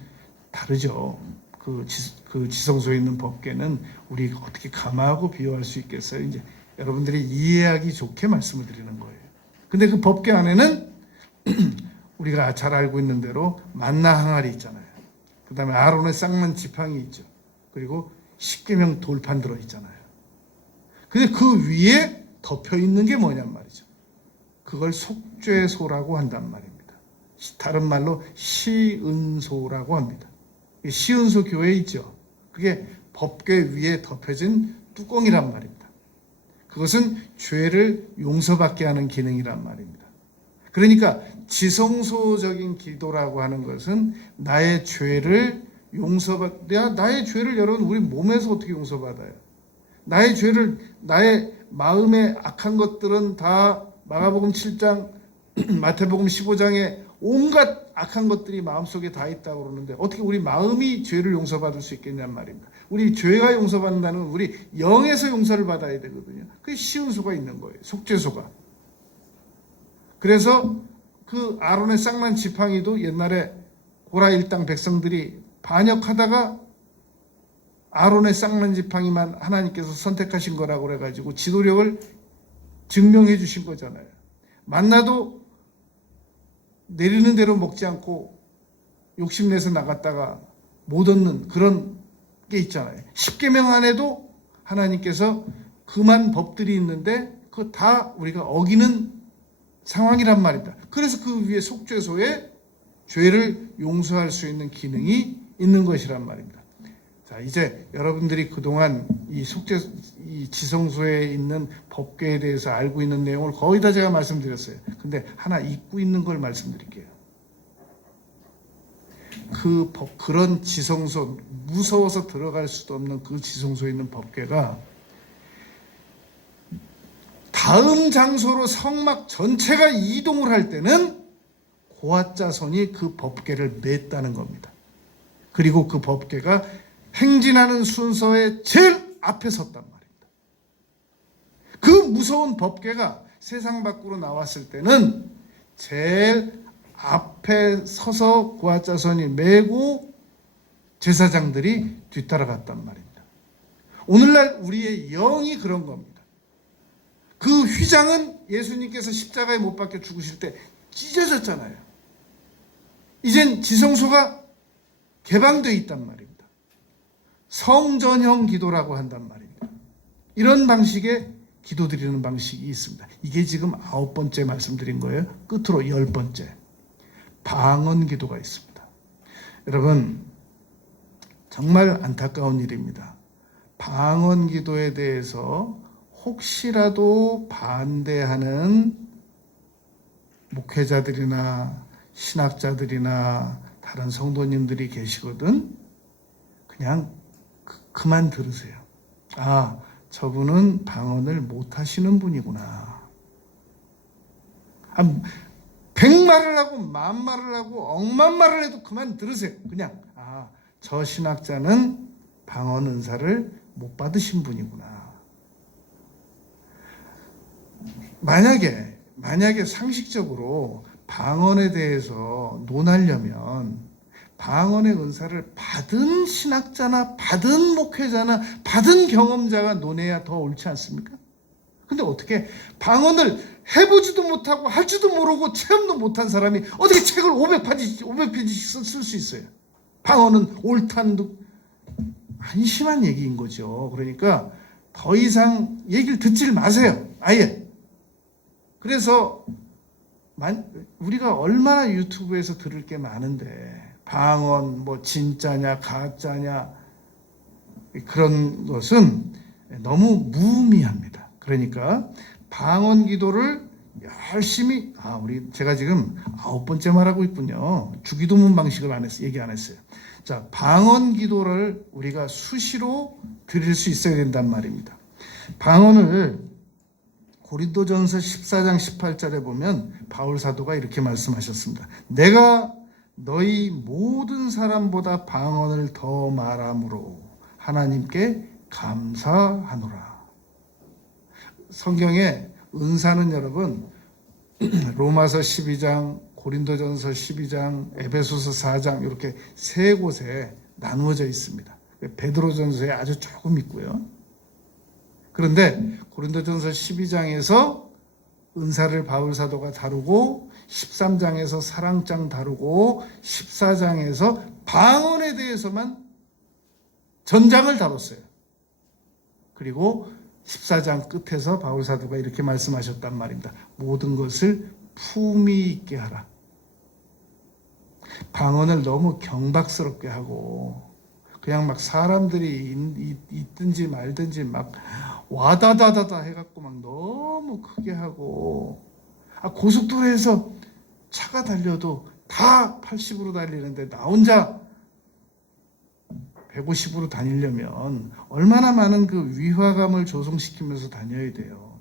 다르죠. 그 지성소에 있는 법궤는 우리가 어떻게 가마하고 비교할 수 있겠어요? 이제 여러분들이 이해하기 좋게 말씀을 드리는 거예요. 근데 그 법궤 안에는 우리가 잘 알고 있는 대로 만나 항아리 있잖아요. 그 다음에 아론의 쌍난 지팡이 있죠. 그리고 십계명 돌판 들어있잖아요. 근데 그 위에 덮여 있는 게 뭐냔 말이죠. 그걸 속죄소라고 한단 말입니다. 다른 말로 시은소라고 합니다. 시은소 교회 있죠. 그게 법궤 위에 덮여진 뚜껑이란 말입니다. 그것은 죄를 용서받게 하는 기능이란 말입니다. 그러니까 지성소적인 기도라고 하는 것은 나의 죄를 나의 죄를 여러분 우리 몸에서 어떻게 용서받아요? 나의 죄를, 나의 마음에 악한 것들은 다 마가복음 7장, 마태복음 15장에 온갖 악한 것들이 마음속에 다 있다고 그러는데 어떻게 우리 마음이 죄를 용서받을 수 있겠냔 말입니다. 우리 죄가 용서받는다는 건 우리 영에서 용서를 받아야 되거든요. 그게 시은소가 있는 거예요. 속죄소가. 그래서 그 아론의 쌍난 지팡이도 옛날에 고라 일당 백성들이 반역하다가 아론의 쌍난 지팡이만 하나님께서 선택하신 거라고 그래가지고 지도력을 증명해 주신 거잖아요. 만나도 내리는 대로 먹지 않고 욕심내서 나갔다가 못 얻는 그런 게 있잖아요. 십계명 안에도 하나님께서 그만 법들이 있는데 그거 다 우리가 어기는 상황이란 말입니다. 그래서 그 위에 속죄소에 죄를 용서할 수 있는 기능이 있는 것이란 말입니다. 자, 이제 여러분들이 그동안 이 지성소에 있는 법궤에 대해서 알고 있는 내용을 거의 다 제가 말씀드렸어요. 근데 하나 잊고 있는 걸 말씀드릴게요. 그런 지성소, 무서워서 들어갈 수도 없는 그 지성소에 있는 법궤가 다음 장소로 성막 전체가 이동을 할 때는 고아자손이 그 법궤를 맸다는 겁니다. 그리고 그 법궤가 행진하는 순서의 제일 앞에 섰단 말입니다. 그 무서운 법궤가 세상 밖으로 나왔을 때는 제일 앞에 서서 고아자손이 메고 제사장들이 뒤따라갔단 말입니다. 오늘날 우리의 영이 그런 겁니다. 그 휘장은 예수님께서 십자가에 못 박혀 죽으실 때 찢어졌잖아요. 이젠 지성소가 개방되어 있단 말입니다. 성전형 기도라고 한단 말입니다. 이런 방식의 기도드리는 방식이 있습니다. 이게 지금 9번째 말씀드린 거예요. 끝으로 10번째. 방언 기도가 있습니다. 여러분, 정말 안타까운 일입니다. 방언 기도에 대해서 혹시라도 반대하는 목회자들이나 신학자들이나 다른 성도님들이 계시거든. 그냥 그만 들으세요. 아, 저분은 방언을 못 하시는 분이구나. 100말을 하고 10,000말을 하고 억만 말을 해도 그만 들으세요. 그냥 저 신학자는 방언 은사를 못 받으신 분이구나. 만약에 상식적으로 방언에 대해서 논하려면 방언의 은사를 받은 신학자나 받은 목회자나 받은 경험자가 논해야 더 옳지 않습니까? 근데 어떻게 방언을 해보지도 못하고 할 줄도 모르고 체험도 못한 사람이 어떻게 책을 500페이지씩 쓸 수 있어요? 방언은 옳다는 한심한 얘기인 거죠. 그러니까 더 이상 얘기를 듣질 마세요. 아예. 그래서 우리가 얼마나 유튜브에서 들을 게 많은데 방언 뭐 진짜냐 가짜냐 그런 것은 너무 무의미합니다. 그러니까 방언 기도를 열심히 제가 지금 9번째 말하고 있군요. 주기도문 방식을 얘기 안 했어요. 자, 방언 기도를 우리가 수시로 드릴 수 있어야 된단 말입니다. 방언을 고린도전서 14장 18절에 보면 바울 사도가 이렇게 말씀하셨습니다. 내가 너희 모든 사람보다 방언을 더 말함으로 하나님께 감사하노라. 성경에 은사는 여러분 로마서 12장, 고린도전서 12장, 에베소서 4장 이렇게 세 곳에 나누어져 있습니다. 베드로전서에 아주 조금 있고요. 그런데 고린도전서 12장에서 은사를 바울 사도가 다루고 13장에서 사랑장 다루고 14장에서 방언에 대해서만 전장을 다뤘어요. 그리고 14장 끝에서 바울 사도가 이렇게 말씀하셨단 말입니다. 모든 것을 품위 있게 하라. 방언을 너무 경박스럽게 하고 그냥 막 사람들이 있든지 말든지 막 와다다다다 해갖고 막 너무 크게 하고 고속도로에서 차가 달려도 다 80으로 달리는데 나 혼자 150으로 다니려면 얼마나 많은 그 위화감을 조성시키면서 다녀야 돼요.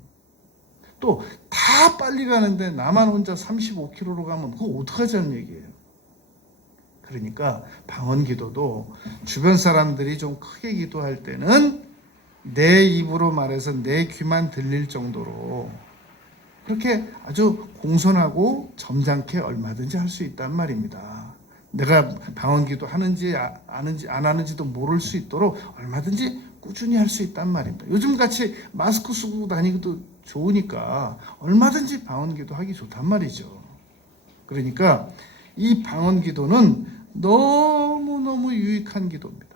또 다 빨리 가는데 나만 혼자 35km로 가면 그거 어떡하자는 얘기예요. 그러니까 방언 기도도 주변 사람들이 좀 크게 기도할 때는 내 입으로 말해서 내 귀만 들릴 정도로 그렇게 아주 공손하고 점잖게 얼마든지 할 수 있단 말입니다. 내가 방언 기도 하는지 안 하는지도 모를 수 있도록 얼마든지 꾸준히 할 수 있단 말입니다. 요즘같이 마스크 쓰고 다니기도 좋으니까 얼마든지 방언 기도 하기 좋단 말이죠. 그러니까 이 방언 기도는 너무너무 유익한 기도입니다.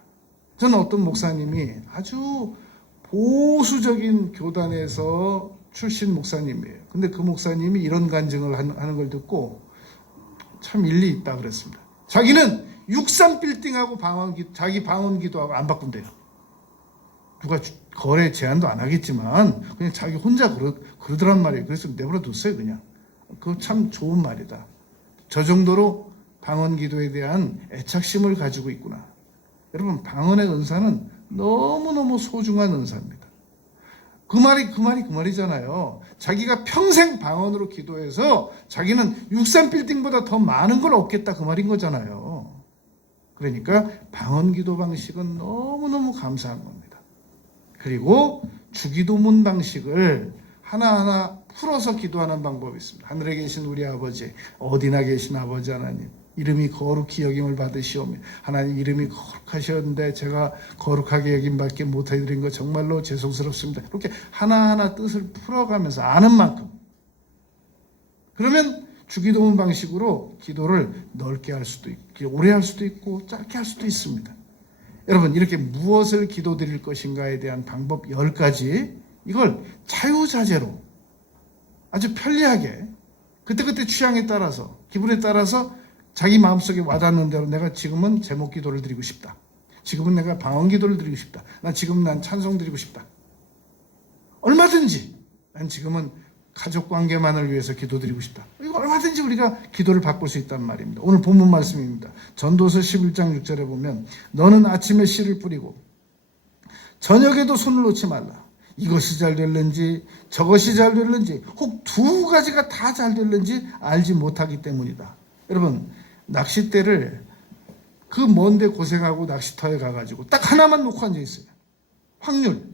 저는 어떤 목사님이 아주 보수적인 교단에서 출신 목사님이에요. 근데 그 목사님이 이런 간증을 하는 걸 듣고 참 일리 있다 그랬습니다. 자기는 63빌딩하고 자기 방언 기도하고 안 바꾼대요. 누가 거래 제한도 안 하겠지만 그냥 자기 혼자 그러더란 말이에요. 그래서 내버려 뒀어요 그냥. 그거 참 좋은 말이다. 저 정도로 방언 기도에 대한 애착심을 가지고 있구나. 여러분 방언의 은사는 너무너무 소중한 은사입니다. 그 말이잖아요. 자기가 평생 방언으로 기도해서 자기는 63빌딩보다 더 많은 걸 얻겠다 그 말인 거잖아요. 그러니까 방언 기도 방식은 너무너무 감사한 겁니다. 그리고 주기도문 방식을 하나하나 풀어서 기도하는 방법이 있습니다. 하늘에 계신 우리 아버지, 어디나 계신 아버지 하나님, 이름이 거룩히 여김을 받으시오며 하나님 이름이 거룩하셨는데 제가 거룩하게 여김받게 못해드린 것 정말로 죄송스럽습니다. 이렇게 하나하나 뜻을 풀어가면서 아는 만큼 그러면 주기도문 방식으로 기도를 넓게 할 수도 있고 오래 할 수도 있고 짧게 할 수도 있습니다. 여러분 이렇게 무엇을 기도드릴 것인가에 대한 방법 10가지 이걸 자유자재로 아주 편리하게 그때그때 취향에 따라서 기분에 따라서 자기 마음속에 와닿는 대로 내가 지금은 제목 기도를 드리고 싶다. 지금은 내가 방언 기도를 드리고 싶다. 난 찬송 드리고 싶다. 얼마든지 난 지금은 가족 관계만을 위해서 기도드리고 싶다. 이거 얼마든지 우리가 기도를 바꿀 수 있단 말입니다. 오늘 본문 말씀입니다. 전도서 11장 6절에 보면 너는 아침에 씨를 뿌리고 저녁에도 손을 놓지 말라. 이것이 잘 될는지 저것이 잘 될는지 혹 두 가지가 다 잘 될는지 알지 못하기 때문이다. 여러분, 낚싯대를 그 먼데 고생하고 낚시터에 가가지고 딱 하나만 놓고 앉아 있어요. 확률.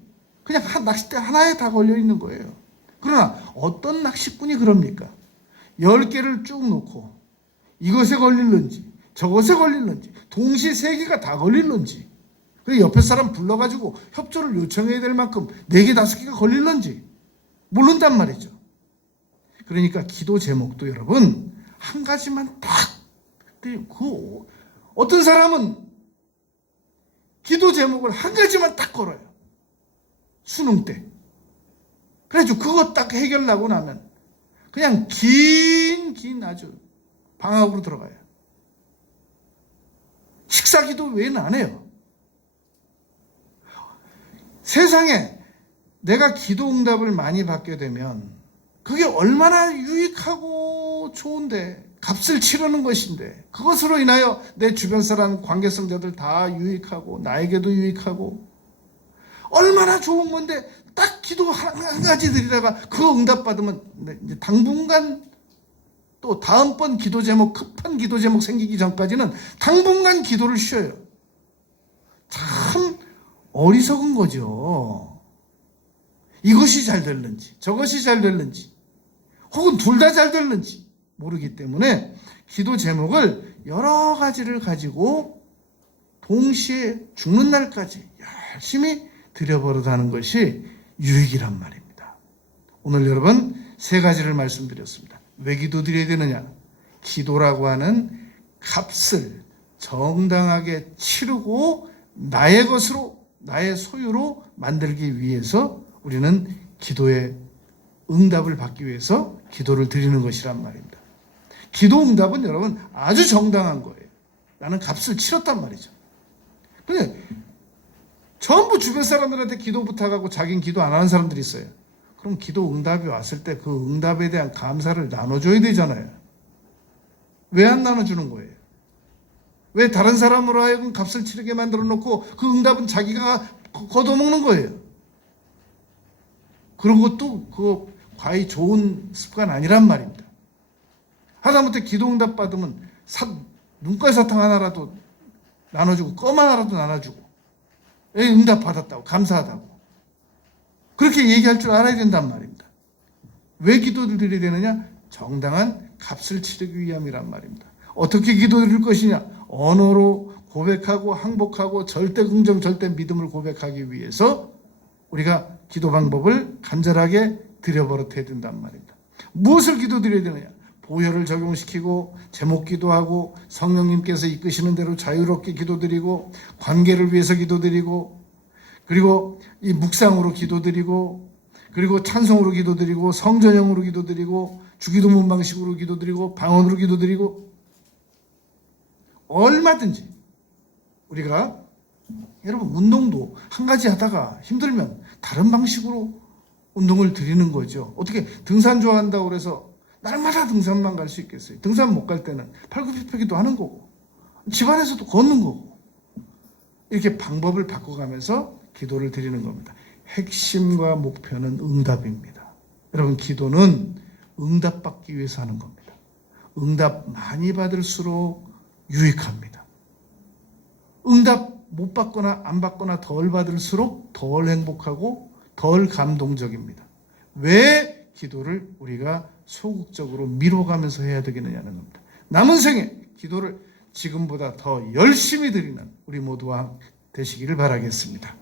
그냥 낚싯대 하나에 다 걸려 있는 거예요. 그러나 어떤 낚시꾼이 그럽니까? 10개를 쭉 놓고 이것에 걸릴는지 저것에 걸릴는지 동시에 3개가 다 걸릴는지 그리고 옆에 사람 불러가지고 협조를 요청해야 될 만큼 4개, 5개가 걸릴는지 모른단 말이죠. 그러니까 기도 제목도 여러분 한 가지만 딱 어떤 사람은 기도 제목을 한 가지만 딱 걸어요. 수능 때. 그래가지고 그거 딱 해결하고 나면 그냥 긴 아주 방학으로 들어가요. 식사 기도 외에는 안 해요. 세상에 내가 기도 응답을 많이 받게 되면 그게 얼마나 유익하고 좋은데 값을 치르는 것인데 그것으로 인하여 내 주변 사람 관계성자들 다 유익하고 나에게도 유익하고 얼마나 좋은 건데 딱 기도 한 가지 드리다가 그 응답 받으면 이제 당분간 또 다음번 기도 제목 급한 기도 제목 생기기 전까지는 당분간 기도를 쉬어요. 참 어리석은 거죠. 이것이 잘 될는지 저것이 잘 될는지 혹은 둘 다 잘 될는지 모르기 때문에 기도 제목을 여러 가지를 가지고 동시에 죽는 날까지 열심히 드려버릇하는 것이 유익이란 말입니다. 오늘 여러분 3가지를 말씀드렸습니다. 왜 기도 드려야 되느냐? 기도라고 하는 값을 정당하게 치르고 나의 것으로 나의 소유로 만들기 위해서 우리는 기도의 응답을 받기 위해서 기도를 드리는 것이란 말입니다. 기도 응답은 여러분 아주 정당한 거예요. 나는 값을 치렀단 말이죠. 근데 전부 주변 사람들한테 기도 부탁하고 자기는 기도 안 하는 사람들이 있어요. 그럼 기도 응답이 왔을 때 그 응답에 대한 감사를 나눠줘야 되잖아요. 왜 안 나눠주는 거예요? 왜 다른 사람으로 하여금 값을 치르게 만들어 놓고 그 응답은 자기가 걷어먹는 거예요? 그런 것도 그거 과히 좋은 습관 아니란 말입니다. 하다못해 기도 응답 받으면 눈깔 사탕 하나라도 나눠주고 껌 하나라도 나눠주고 응답 받았다고 감사하다고 그렇게 얘기할 줄 알아야 된단 말입니다. 왜 기도를 드려야 되느냐? 정당한 값을 치르기 위함이란 말입니다. 어떻게 기도드릴 것이냐? 언어로 고백하고 항복하고 절대 긍정 절대 믿음을 고백하기 위해서 우리가 기도 방법을 간절하게 드려버릇해야 된단 말입니다. 무엇을 기도드려야 되느냐? 보혈을 적용시키고 제목 기도하고 성령님께서 이끄시는 대로 자유롭게 기도드리고 관계를 위해서 기도드리고 그리고 이 묵상으로 기도드리고 그리고 찬송으로 기도드리고 성전형으로 기도드리고 주기도문 방식으로 기도드리고 방언으로 기도드리고 얼마든지 우리가 여러분 운동도 한 가지 하다가 힘들면 다른 방식으로 운동을 드리는 거죠. 어떻게 등산 좋아한다고 그래서 날마다 등산만 갈 수 있겠어요? 등산 못 갈 때는 팔굽혀펴기도 하는 거고 집안에서도 걷는 거고 이렇게 방법을 바꿔가면서 기도를 드리는 겁니다. 핵심과 목표는 응답입니다. 여러분 기도는 응답받기 위해서 하는 겁니다. 응답 많이 받을수록 유익합니다. 응답 못 받거나 안 받거나 덜 받을수록 덜 행복하고 덜 감동적입니다. 왜 기도를 우리가 소극적으로 미뤄가면서 해야 되겠느냐는 겁니다. 남은 생에 기도를 지금보다 더 열심히 드리는 우리 모두와 되시기를 바라겠습니다.